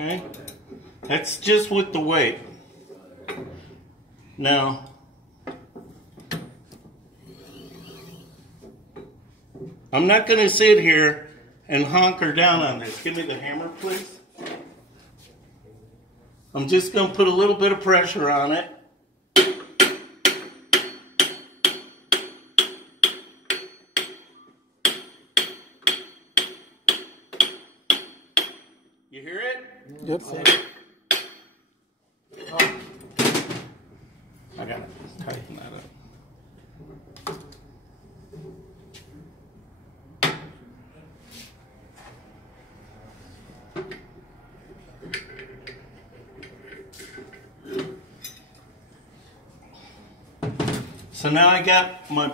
Okay? That's just with the weight. Now, I'm not going to sit here and honker down on this. Give me the hammer, please. I'm just going to put a little bit of pressure on it. You hear it? Yep. I got to tighten that up. So now I got my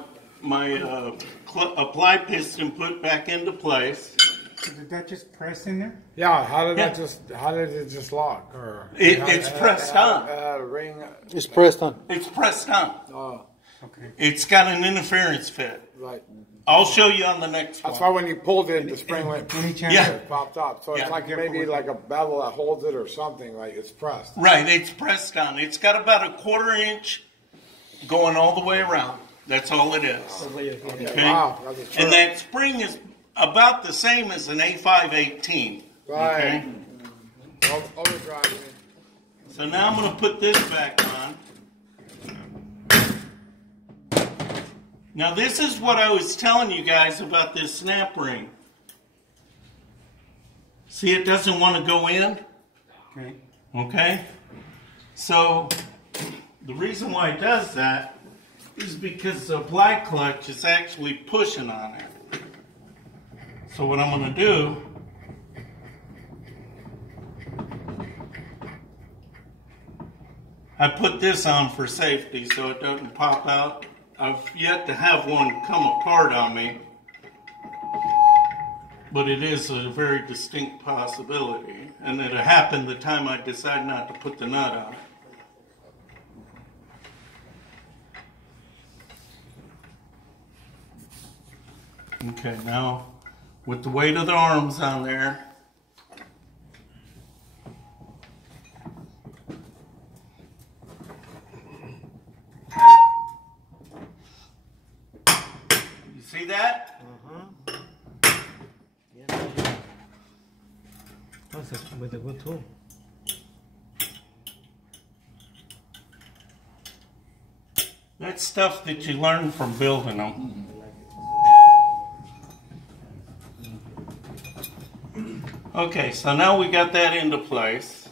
apply piston put back into place. Did that just press in there? Yeah. How did it just lock? Or It's pressed on. Ring. It's pressed on. It's pressed on. Oh, Okay. It's got an interference fit. right. I'll show you on the next one. That's why when you pulled it, the spring went. Any chance? Yeah. It popped up. So Yeah. it's like maybe like a bevel that holds it or something. Like it's pressed. Right, it's pressed on. It's got about a 1/4 inch going all the way around. That's all it is. Okay? Wow. That's a trip. And that spring is about the same as an A518. Right. Okay? Overdrive. So now I'm going to put this back on. Now this is what I was telling you guys about this snap ring. See, it doesn't want to go in. Okay. Okay? So the reason why it does that is because the apply clutch is actually pushing on it. So what I'm going to do, I put this on for safety so it doesn't pop out. I've yet to have one come apart on me, but it is a very distinct possibility, and it'll happen the time I decide not to put the nut on. Okay, now with the weight of the arms on there, you see that? That's with a good tool. That's stuff that you learn from building them. Okay, so now we got that into place.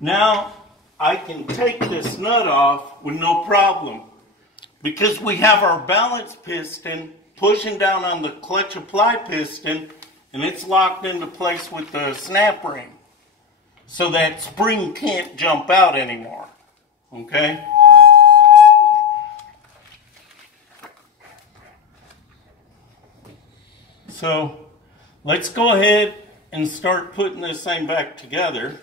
Now I can take this nut off with no problem because we have our balance piston pushing down on the clutch apply piston and it's locked into place with the snap ring. So that spring can't jump out anymore. Okay? So let's go ahead and start putting this thing back together.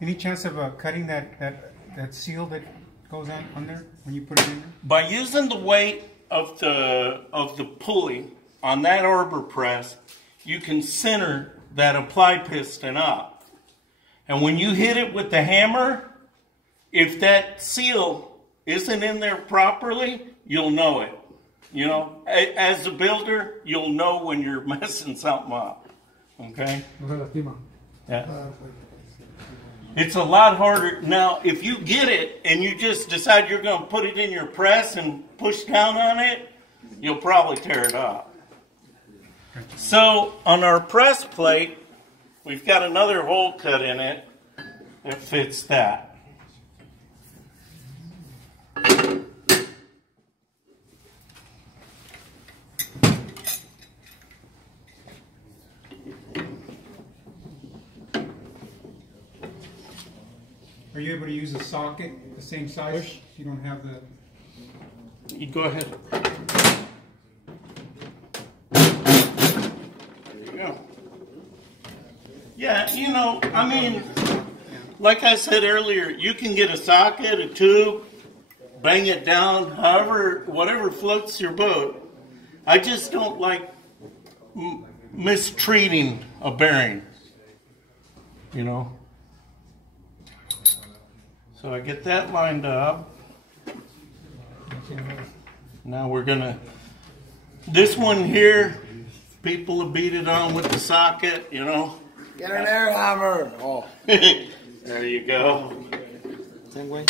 Any chance of cutting that seal that goes on there when you put it in there? By using the weight of the pulley on that arbor press, you can center that apply piston up. And when you hit it with the hammer, if that seal isn't in there properly, you'll know it. You know, as a builder, you'll know when you're messing something up. Okay? Yeah. It's a lot harder. Now, if you get it and you just decide you're going to put it in your press and push down on it, you'll probably tear it up. So, on our press plate, we've got another hole cut in it that fits that. Are you able to use a socket the same size? You don't have the... You go ahead. There you go. Yeah, you know, I mean, like I said earlier, you can get a socket, a tube, bang it down, however, whatever floats your boat. I just don't like mistreating a bearing, you know. So I get that lined up. Now we're gonna, this one here, people have beat it on with the socket, you know. Get an air hammer. Oh. There you go. Same way.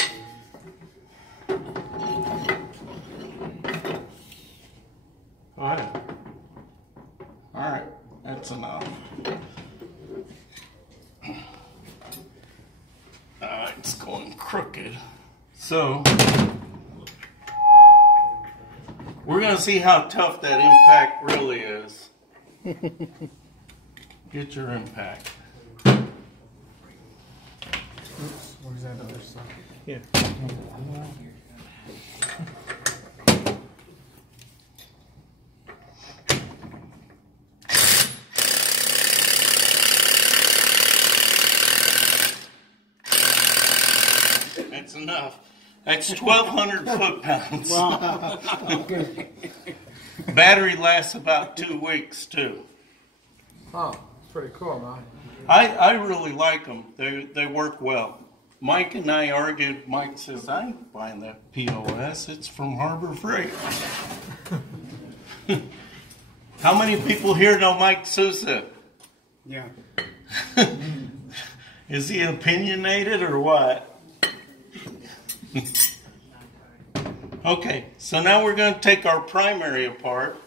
Go ahead. All right, that's enough. It's going crooked. So, we're going to see how tough that impact really is. Get your impact. Oops, where's that other socket? Here. That's enough. That's 1,200 foot-pounds. Wow. Battery lasts about 2 weeks, too. Huh. It's pretty cool, man. I really like them. They work well. Mike and I argued. Mike says, I ain't buying that POS. It's from Harbor Freight. How many people here know Mike Sousa? Yeah. Is he opinionated or what? Okay, so now we're going to take our primary apart.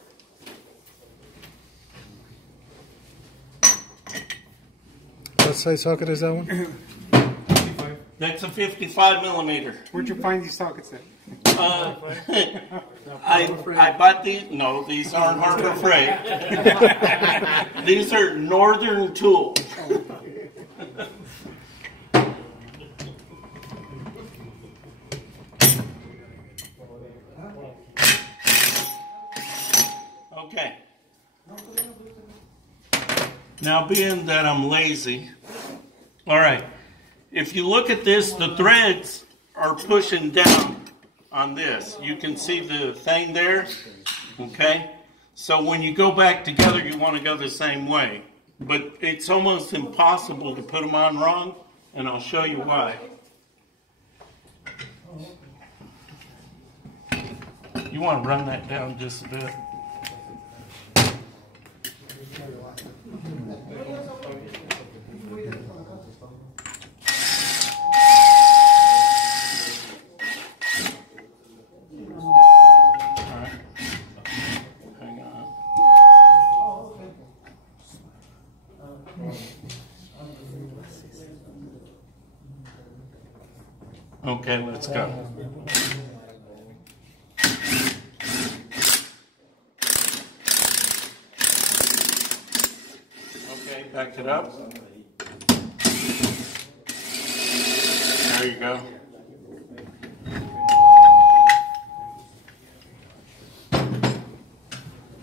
What size socket is that one? 55. That's a 55 millimeter. Where'd you find these sockets at? I bought these. No, these aren't Harbor Freight. These are Northern Tool. Okay. Now, being that I'm lazy, all right. If you look at this, the threads are pushing down on this. You can see the thing there, okay? So when you go back together, you want to go the same way. But it's almost impossible to put them on wrong, and I'll show you why. You want to run that down just a bit. Okay, let's go. Okay, back it up. There you go.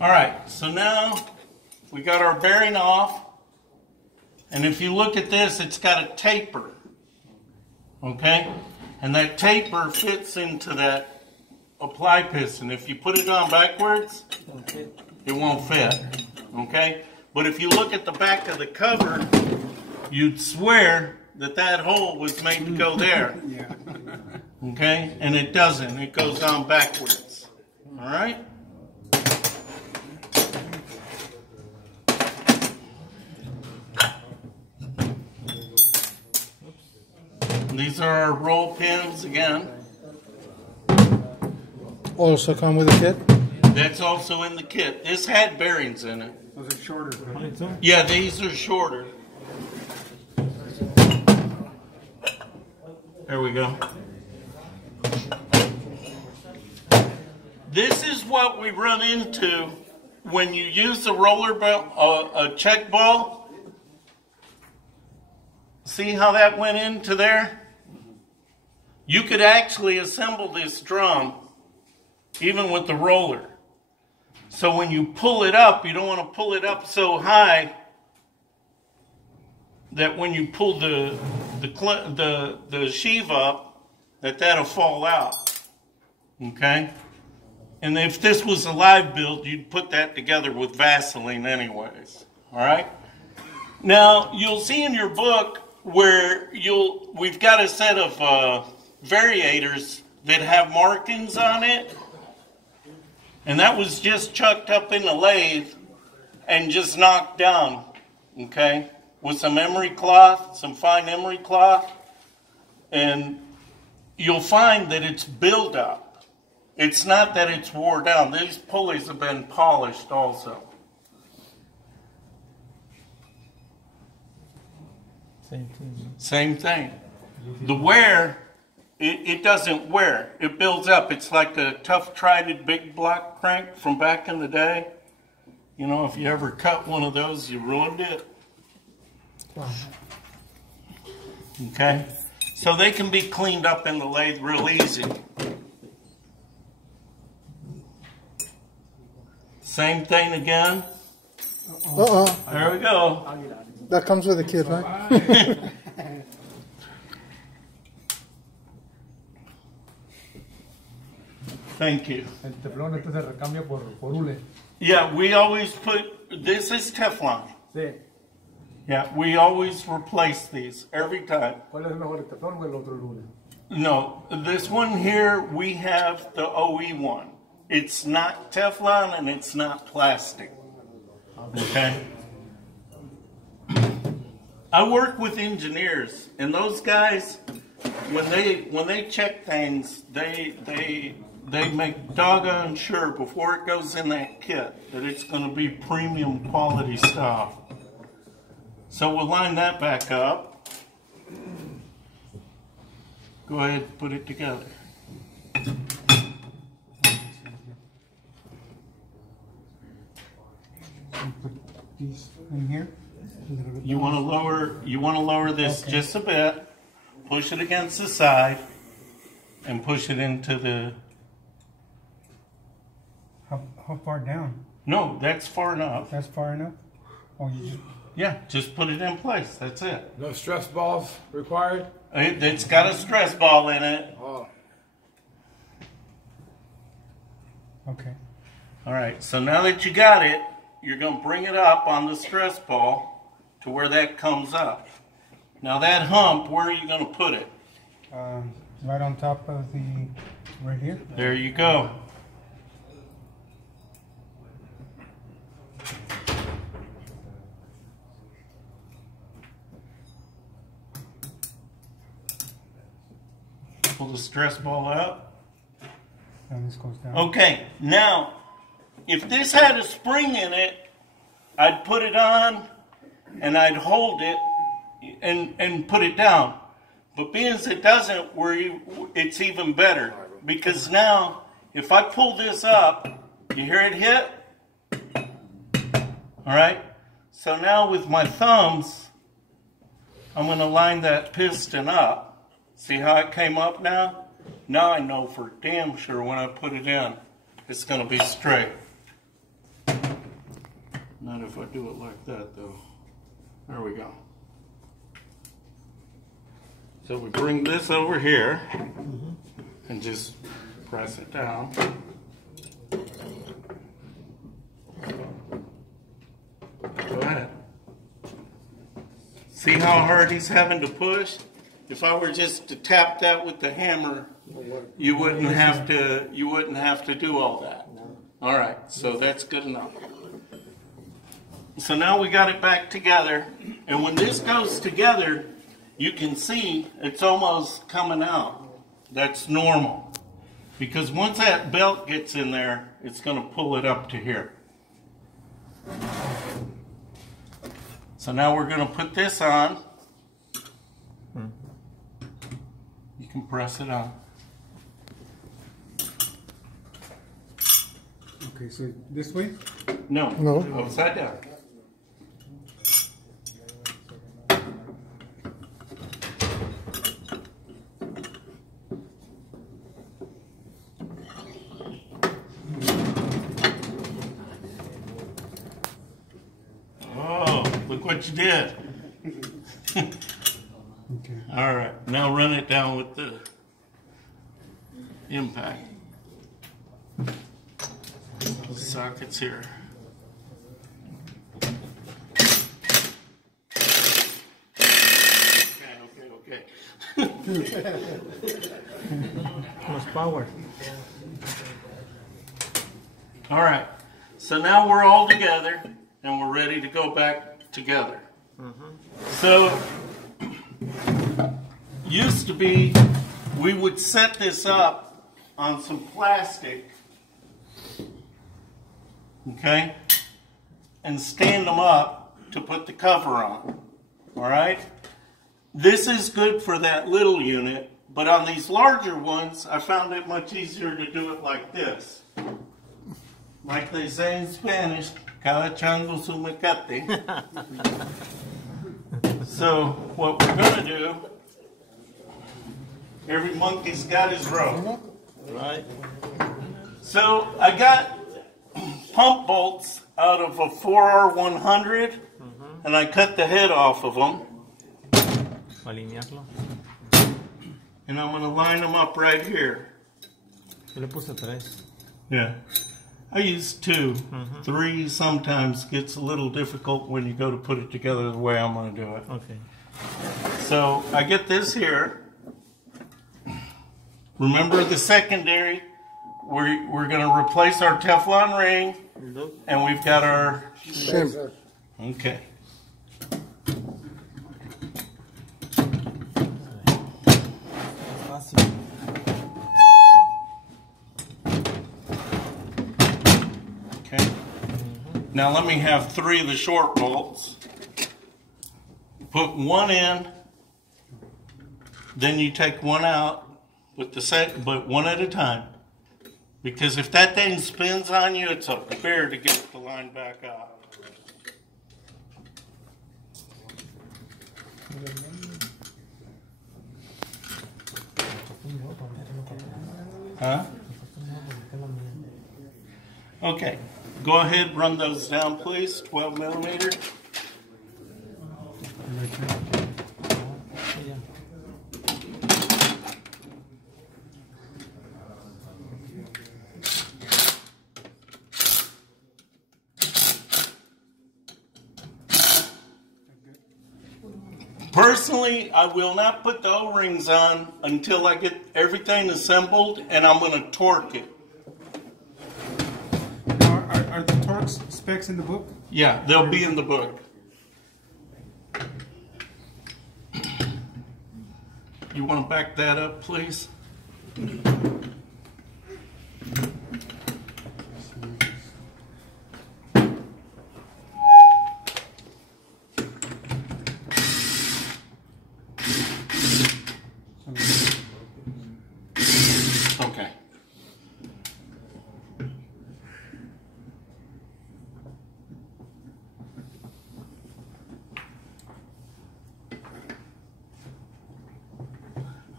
All right, so now we got our bearing off. And if you look at this, it's got a taper. Okay? And that taper fits into that apply piston. If you put it on backwards, it won't fit. Okay? But if you look at the back of the cover, you'd swear that that hole was made to go there. Yeah. Okay? And it doesn't. It goes on backwards. All right? These are our roll pins again. Also come with a kit? That's also in the kit. This had bearings in it. Those are shorter. Right? Yeah, these are shorter. There we go. This is what we run into when you use a roller ball, a check ball. See how that went into there? You could actually assemble this drum even with the roller. So when you pull it up, you don't want to pull it up so high that when you pull the sheave up, that'll fall out. Okay? And if this was a live build, you'd put that together with Vaseline anyways. All right? Now, you'll see in your book where we've got a set of variators that have markings on it. And that was just chucked up in the lathe and just knocked down, okay? With some emery cloth, some fine emery cloth. And you'll find that it's buildup. It's not that it's wore down. These pulleys have been polished also. Same thing. The wear, it doesn't wear. It builds up. It's like a tough-trided big block crank from back in the day. You know, if you ever cut one of those, you ruined it. Wow. Okay? So they can be cleaned up in the lathe real easy. Same thing again. There we go. That comes with the kit, right? Thank you. El teflón este se recambia por hule. Yeah, we always put, this is Teflon. Sí. Yeah, we always replace these every time. ¿Cuál es el mejor, el teflón o el otro, el hule? No, this one here, we have the OE one. It's not Teflon and it's not plastic. Okay? I work with engineers, and those guys, when they check things, they make doggone sure before it goes in that kit that it's going to be premium quality stuff. So we'll line that back up. Go ahead and put it together. Put these in here. You want to lower this just a bit. Push it against the side and push it into the. How far down? No, that's far enough. That's far enough? Oh, you just... Yeah, just put it in place. That's it. No stress balls required? It's got a stress ball in it. Oh. Okay. All right, so now that you got it, you're going to bring it up on the stress ball to where that comes up. Now that hump, where are you going to put it? Right on top of the... right here? There you go. Pull the stress ball out. And this goes down. Okay, now, if this had a spring in it, I'd put it on and I'd hold it and put it down. But being as it doesn't, it's even better. Because now, if I pull this up, you hear it hit? All right? So now with my thumbs, I'm going to line that piston up. See how it came up now? Now I know for damn sure when I put it in, it's going to be straight. Not if I do it like that, though. There we go. So we bring this over here and just press it down. Go ahead. See how hard he's having to push? If I were just to tap that with the hammer, you wouldn't have to do all that. All right, so that's good enough. So now we got it back together, and when this goes together, you can see it's almost coming out. That's normal. Because once that belt gets in there, it's going to pull it up to here. So now we're going to put this on. You can press it on. Okay, so this way? No, No. upside down. Oh, look what you did. Okay. All right, now run it down with the impact. sockets here. Okay. Más power. All right. So now we're all together and we're ready to go back together. So, used to be, we would set this up on some plastic, okay, and stand them up to put the cover on, all right? This is good for that little unit, but on these larger ones, I found it much easier to do it like this. Like they say in Spanish, cada chango su mecate. So what we're going to do, every monkey's got his rope. Right. So I got pump bolts out of a 4R100, and I cut the head off of them. Alinearlo. And I'm going to line them up right here. Yo le puse 3. Yeah. I use 2. 3 sometimes gets a little difficult when you go to put it together the way I'm going to do it. Okay. So I get this here. Remember the secondary, we're going to replace our Teflon ring, and we've got our... Spacer. Okay. Fácil. Okay. Now let me have 3 of the short bolts. Put 1 in, then you take 1 out with the but 1 at a time. Because if that thing spins on you, it's a bear to get the line back up. Huh? Okay, go ahead, run those down, please. 12 millimeter. Personally, I will not put the O-rings on until I get everything assembled, and I'm going to torque it. Now, are the torque specs in the book? Yeah, they'll be in the book. You want to back that up, please? Okay.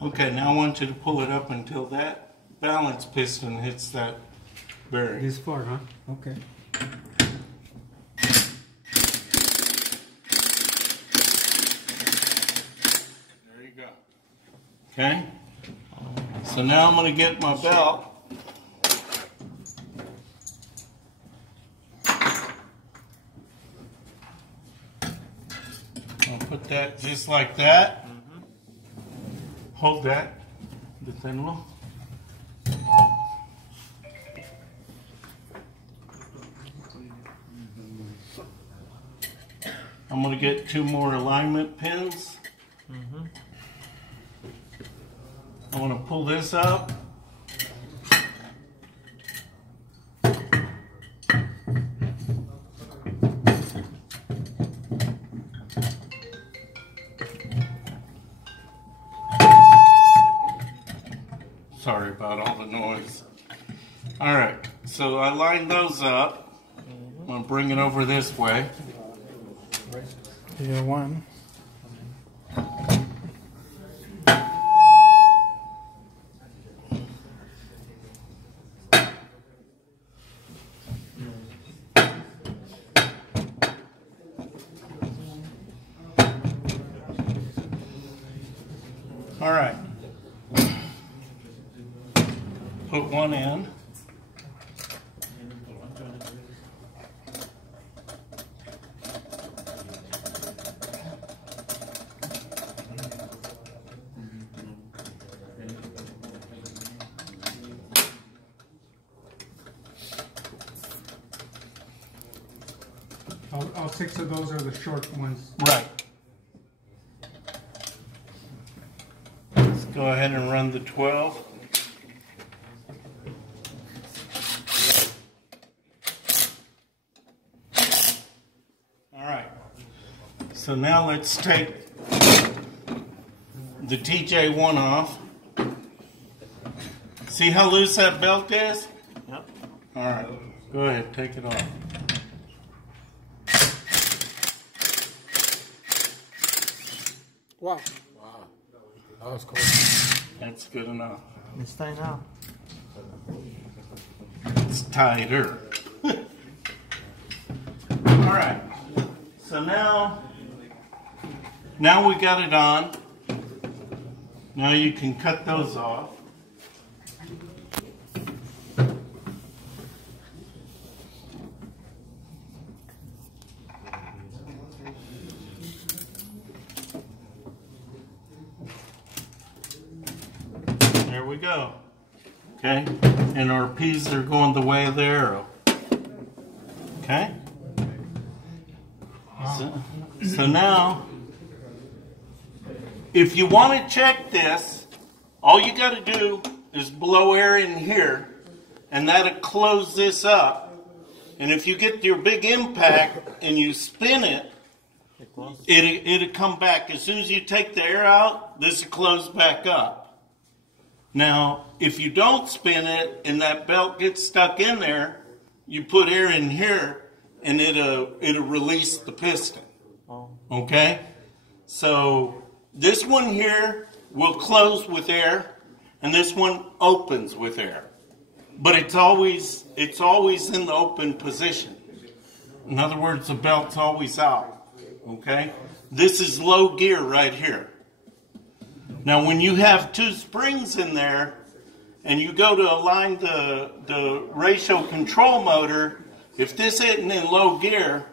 Okay, now I want you to pull it up until that balance piston hits that bearing. This far, huh? Okay. There you go. Okay? So now I'm going to get my belt. I'll put that just like that. Hold that. Deténlo. I'm going to get 2 more alignment pins. I want to pull this up. Sorry about all the noise. All right, so I lined those up. I'm going to bring it over this way. Here one. All right. Put one in. All 6 of those are the short ones. Right. Let's go ahead and run the 12. All right. So now let's take the TJ1 off. See how loose that belt is? Yep. All right. Go ahead, take it off. Wow. Wow. That was cool. That's good enough. It's tight now. It's tighter. All right. So now we got it on. Now you can cut those off. There we go. Okay, and our P's are going the way of the arrow. Okay? So now, if you want to check this, all you got to do is blow air in here, and that'll close this up. And if you get your big impact and you spin it, it'll come back. As soon as you take the air out, this will close back up. Now, if you don't spin it and that belt gets stuck in there, you put air in here and it'll release the piston. Okay? So this one here will close with air and this one opens with air. But it's always in the open position. In other words, the belt's always out. Okay? This is low gear right here. Now, when you have 2 springs in there and you go to align the ratio control motor, if this isn't in low gear,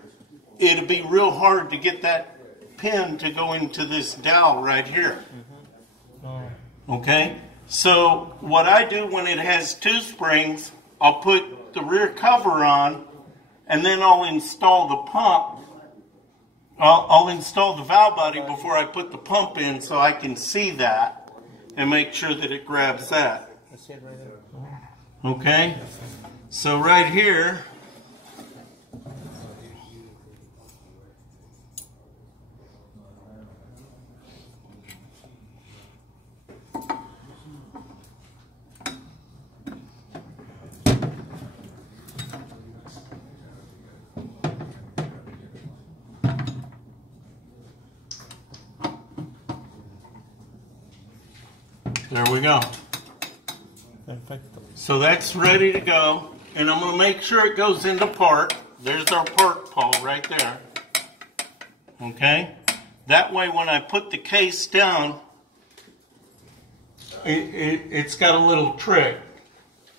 it'll be real hard to get that pin to go into this dowel right here. Okay? So what I do when it has 2 springs, I'll put the rear cover on and then I'll install the pump. I'll install the valve body before I put the pump in so I can see that and make sure that it grabs that. Okay? So right here, there we go. Perfecto. So that's ready to go. And I'm going to make sure it goes into park. There's our park pawl right there. Okay? That way when I put the case down, it's got a little trick.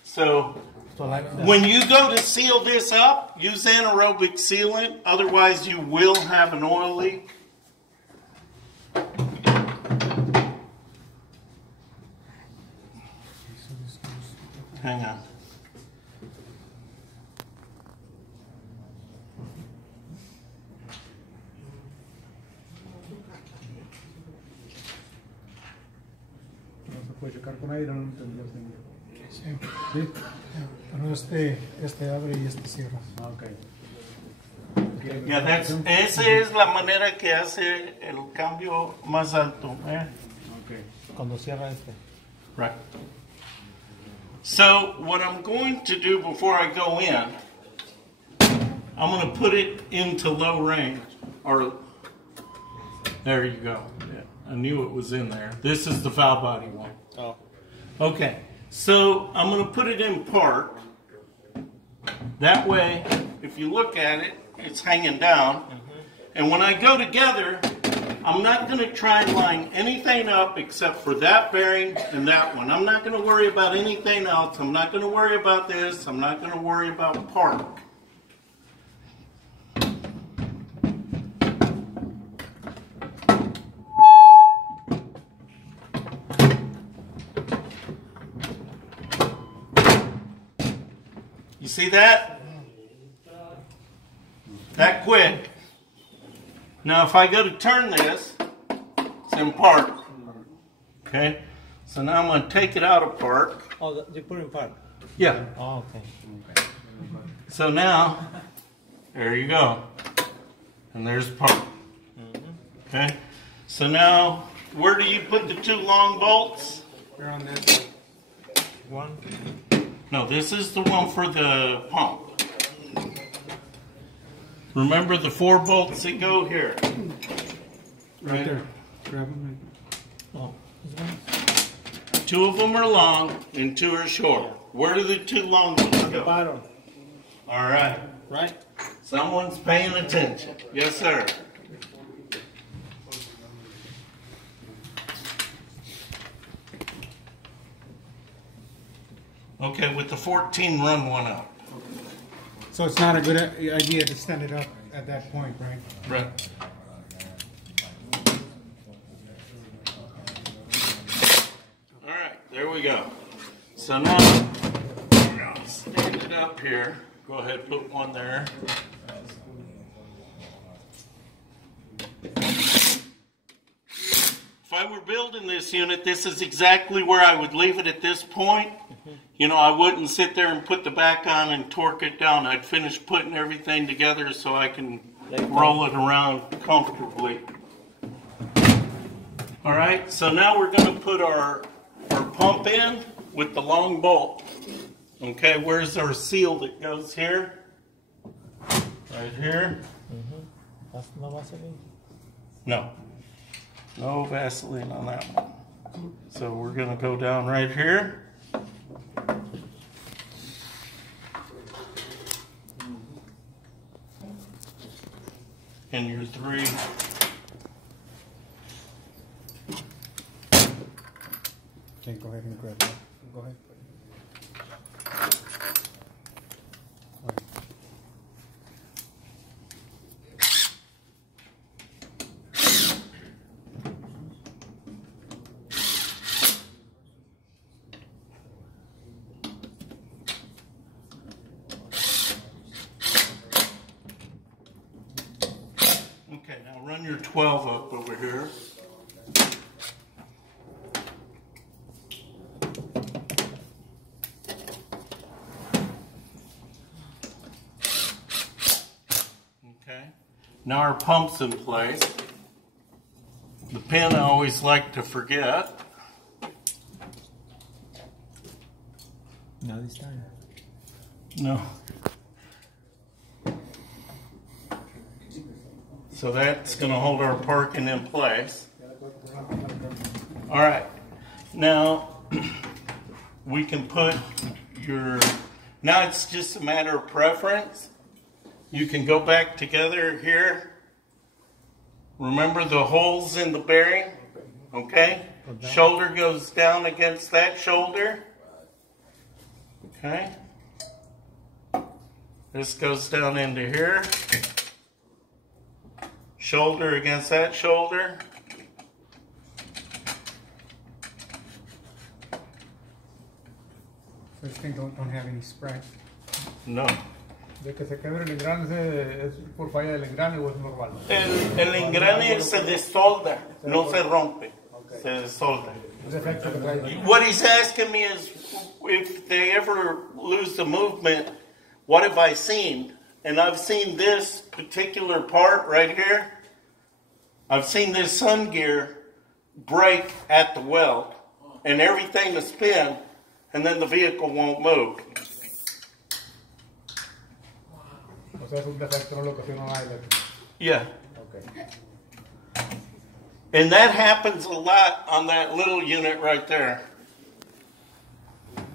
So when you go to seal this up, use anaerobic sealant. Otherwise you will have an oil leak. Hang on. No se puede checar con aire, no lo entendías. Sí. ¿Sí? Pero este abre y este cierra. Ah, ok. Yeah, esa es la manera que hace el cambio más alto. Ok. Cuando cierra este. Right. So what I'm going to do before I go in, I'm going to put it into low range. Or there you go. Yeah, I knew it was in there. This is the valve body one. Oh. Okay. So I'm going to put it in park. That way, if you look at it, it's hanging down. And when I go together, I'm not going to try and line anything up except for that bearing and that one. I'm not going to worry about anything else. I'm not going to worry about this. I'm not going to worry about park. You see that? That quick. Now if I go to turn this, it's in park. Okay? So now I'm going to take it out of park. Oh, you put in park. Yeah. Oh, okay. So now, there you go. And there's park. Okay? So now, where do you put the two long bolts? They're on this. One. No, this is the one for the pump. Remember the 4 bolts that go here? Right there. Grab them. Oh, this one. 2 of them are long and 2 are short. Where do the 2 long ones go? Bottom. All right. Right? Someone's paying attention. Yes, sir. Okay, with the 14, run one up. So it's not a good idea to stand it up at that point, right? Right. All right, there we go. So now, I'll stand it up here. Go ahead, put one there. If I were building this unit, this is exactly where I would leave it at this point. You know, I wouldn't sit there and put the back on and torque it down. I'd finish putting everything together so I can roll it around comfortably. All right, so now we're going to put our pump in with the long bolt. Okay, where's our seal that goes here? Right here. That's no Vaseline. No. No Vaseline on that one. So we're going to go down right here. And your 3. Okay, go ahead and grab that. Go ahead. Okay, now run your 12 up over here. Okay, now our pump's in place. The pin I always like to forget. Not this time. No. So that's going to hold our parking in place. All right. Now, we can put your... Now it's just a matter of preference. You can go back together here. Remember the holes in the bearing? Okay? Shoulder goes down against that shoulder. Okay? This goes down into here. Shoulder against that shoulder. This thing don't have any spreads. No. De que se quebre el engrane, ¿es por falla del engrane o es normal? El engrane se desolda, no se rompe. Se desolda. Es efecto que trae. What he's asking me is, if they ever lose the movement, what have I seen? And I've seen this particular part right here. I've seen this sun gear break at the weld and everything to spin, and then the vehicle won't move. O sea, es un defecto, no lo ocasiona nada. Yeah. Okay. And that happens a lot on that little unit right there.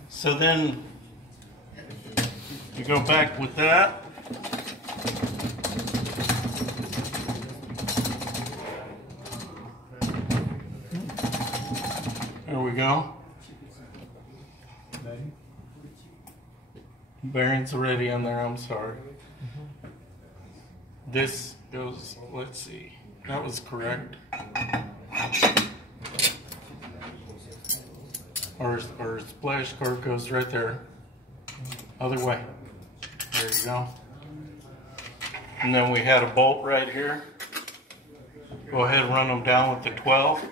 So then you go back with that. There we go. Bearings already on there, I'm sorry. This goes, let's see, that was correct. Our splash guard goes right there. Other way. There you go. And then we had a bolt right here. Go ahead and run them down with the 12.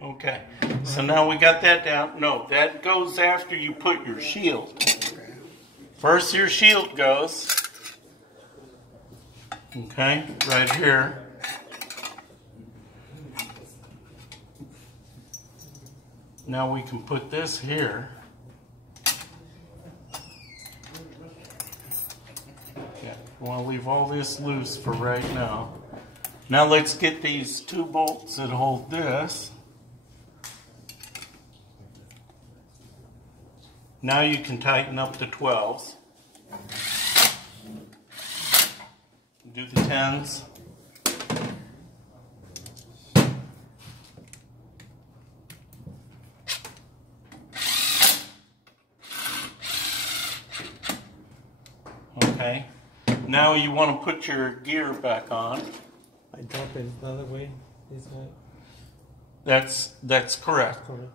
Okay, so now we got that down. No, that goes after you put your shield. First your shield goes. Okay, right here. Now we can put this here. Yeah, we want to leave all this loose for right now. Now let's get these two bolts that hold this. Now you can tighten up the 12s. Do the 10s. Okay. Now you want to put your gear back on. I drop it the other way. This way. That's correct. Correct.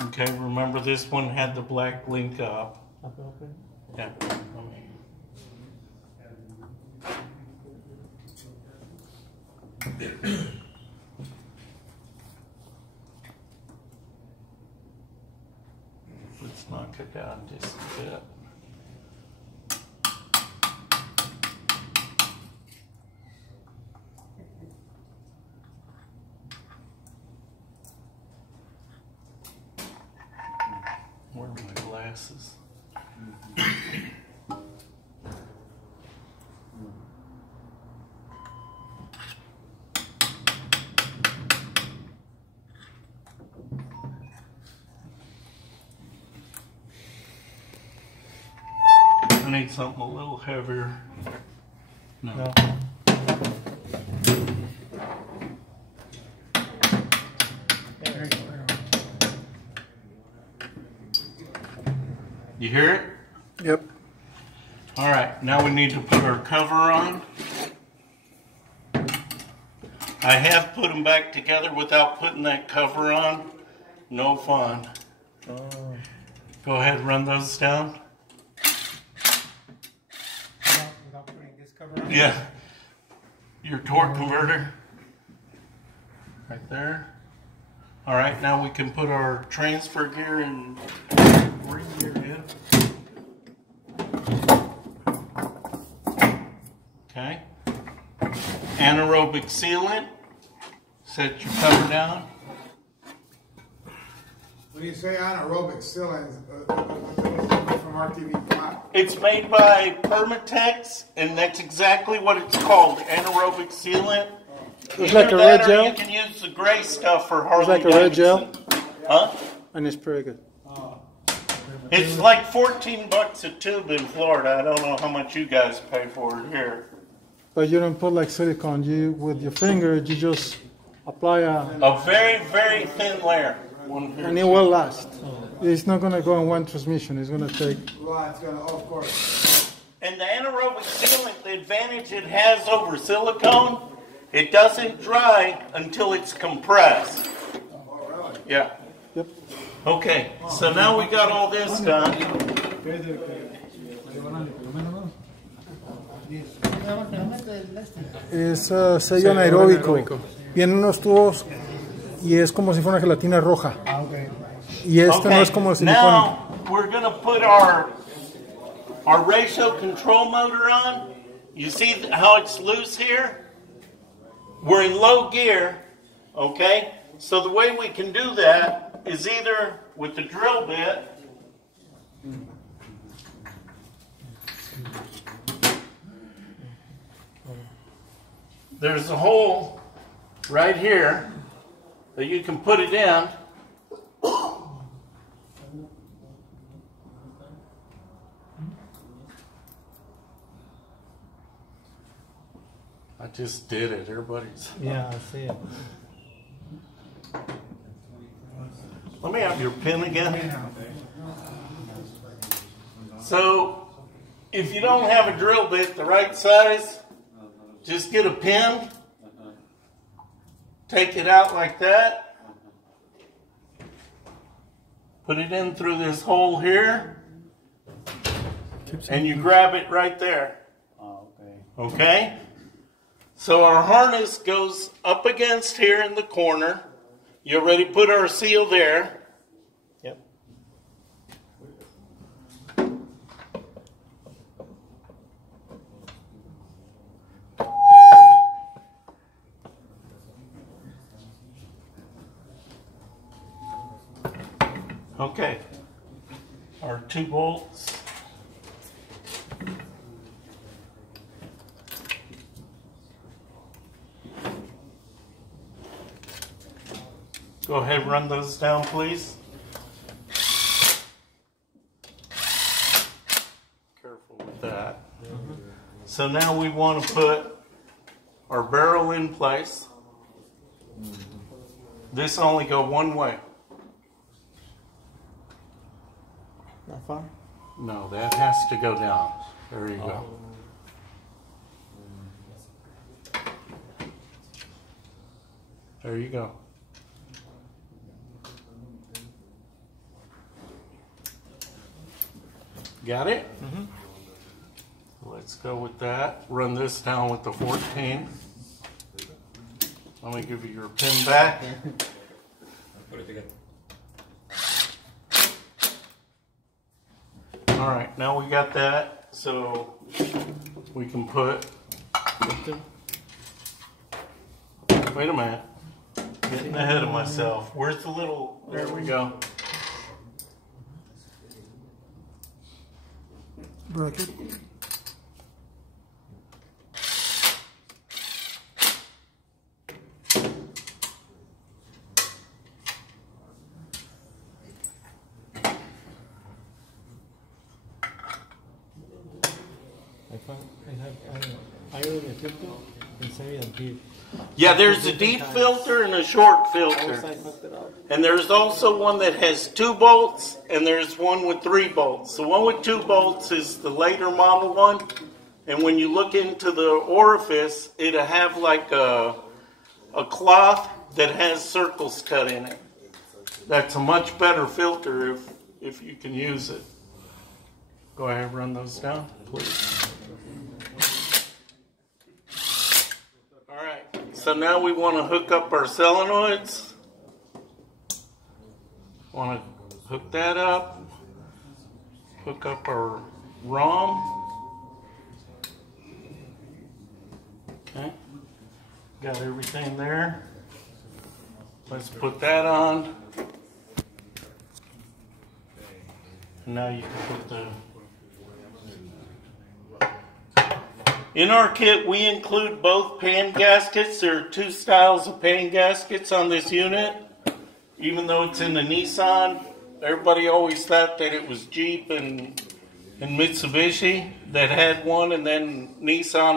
Okay, remember this one had the black link up. Up open. Yeah. Let's knock it down just a bit. Where are my glasses? I need something a little heavier. No. No. You hear it? Yep. All right, now we need to put our cover on. I have put them back together without putting that cover on. No fun. Oh. Go ahead, run those down. Without putting this cover on? Yeah. Your torque converter. Right there. All right, now we can put our transfer gear and ring gear in. Okay. Anaerobic sealant. Set your cover down. When you say anaerobic sealant, from RTV5. It's made by Permatex, and that's exactly what it's called, anaerobic sealant. It's like a red gel? You can use the gray stuff for Harley It's like a red gel? Davidson. Huh? And it's pretty good. It's like $14 a tube in Florida. I don't know how much you guys pay for it here. But you don't put like silicone. You, with your finger, you just apply A very, very thin layer. and it will last. It's not going to go in one transmission. It's going to take... Well, it's gonna, of course. And the anaerobic sealant, the advantage it has over silicone, it doesn't dry until it's compressed. Oh, really? Yeah. Yep. Okay, so now we got all this done. Es sello anaeróbico. Vienen unos tubos y es como si fuera una gelatina roja. Y este no es como el silicón. Now we're going to put our ratio control motor on. You see how it's loose here? We're in low gear, okay? So the way we can do that is either with the drill bit. There's a hole right here that you can put it in. I just did it. Everybody's. Yeah, I see it. Let me have your pin again. So if you don't have a drill bit the right size, just get a pin, take it out like that, put it in through this hole here, and you grab it right there. Okay? So our harness goes up against here in the corner. You already put our seal there. Yep. Okay. Our 2 bolts. Go ahead and run those down, please. Careful with that. So now we want to put our barrel in place. This only go one way. Not far? No, that has to go down. There you go. There you go. Got it? Mm-hmm. Let's go with that. Run this down with the 14. Let me give you your pin back. All right, now we got that, so we can put. Wait a minute. Getting ahead of myself. Where's the little? There we go. Bracket. I already filter and semi and deep. Yeah, there's a deep filter and a short filter. I fucked it up. And there's also one that has 2 bolts, and there's one with 3 bolts. The one with 2 bolts is the later model one. And when you look into the orifice, it'll have like a cloth that has circles cut in it. That's a much better filter if you can use it. Go ahead and run those down, please. So now we want to hook up our solenoids. Want to hook that up. Hook up our ROM. Okay. Got everything there. Let's put that on. And now you can put the... In our kit, we include both pan gaskets. There are 2 styles of pan gaskets on this unit. Even though it's in the Nissan, everybody always thought that it was Jeep and Mitsubishi that had one, and then Nissan